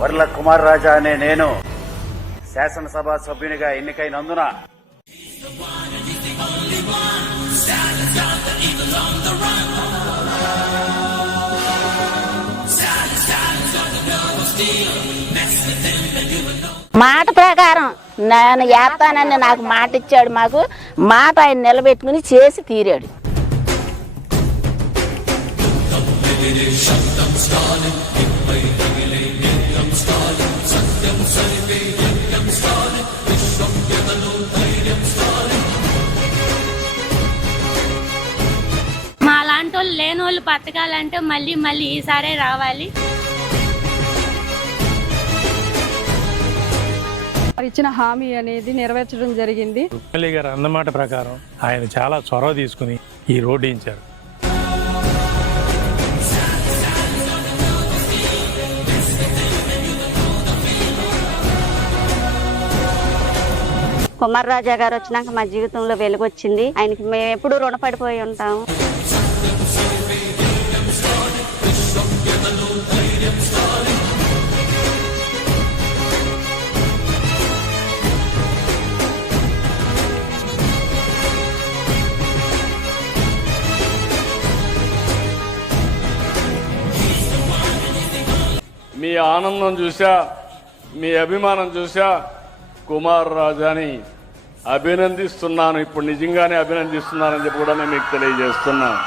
వర్ల కుమార్ రాజా అనే నేను శాసనసభ సభ్యునిగా ఎన్నికైనందున మాట ప్రకారం నేను చేస్తానని నాకు మాట ఇచ్చాడు. మాకు మాట ఆయన నిలబెట్టుకుని చేసి తీరాడు. మా లాంటి వాళ్ళు లేని వాళ్ళు బతకాలంటే మళ్ళీ ఈసారే రావాలి. ఇచ్చిన హామీ అనేది నెరవేర్చడం జరిగింది. ఎమ్మెల్యే గారు అన్నమాట ప్రకారం ఆయన చాలా చొరవ తీసుకుని ఈ రోడ్డు ఇచ్చారు. కుమార్ రాజా గారు వచ్చినాక మా జీవితంలో వెలుగొచ్చింది. ఆయనకి మేము ఎప్పుడు రుణపడిపోయి ఉంటాము. మీ ఆనందం చూసా, మీ అభిమానం చూసా కుమార్ రాజాని అభినందిస్తున్నాను. ఇప్పుడు నిజంగానే అభినందిస్తున్నానని చెప్పి కూడా నేను మీకు తెలియజేస్తున్నాను.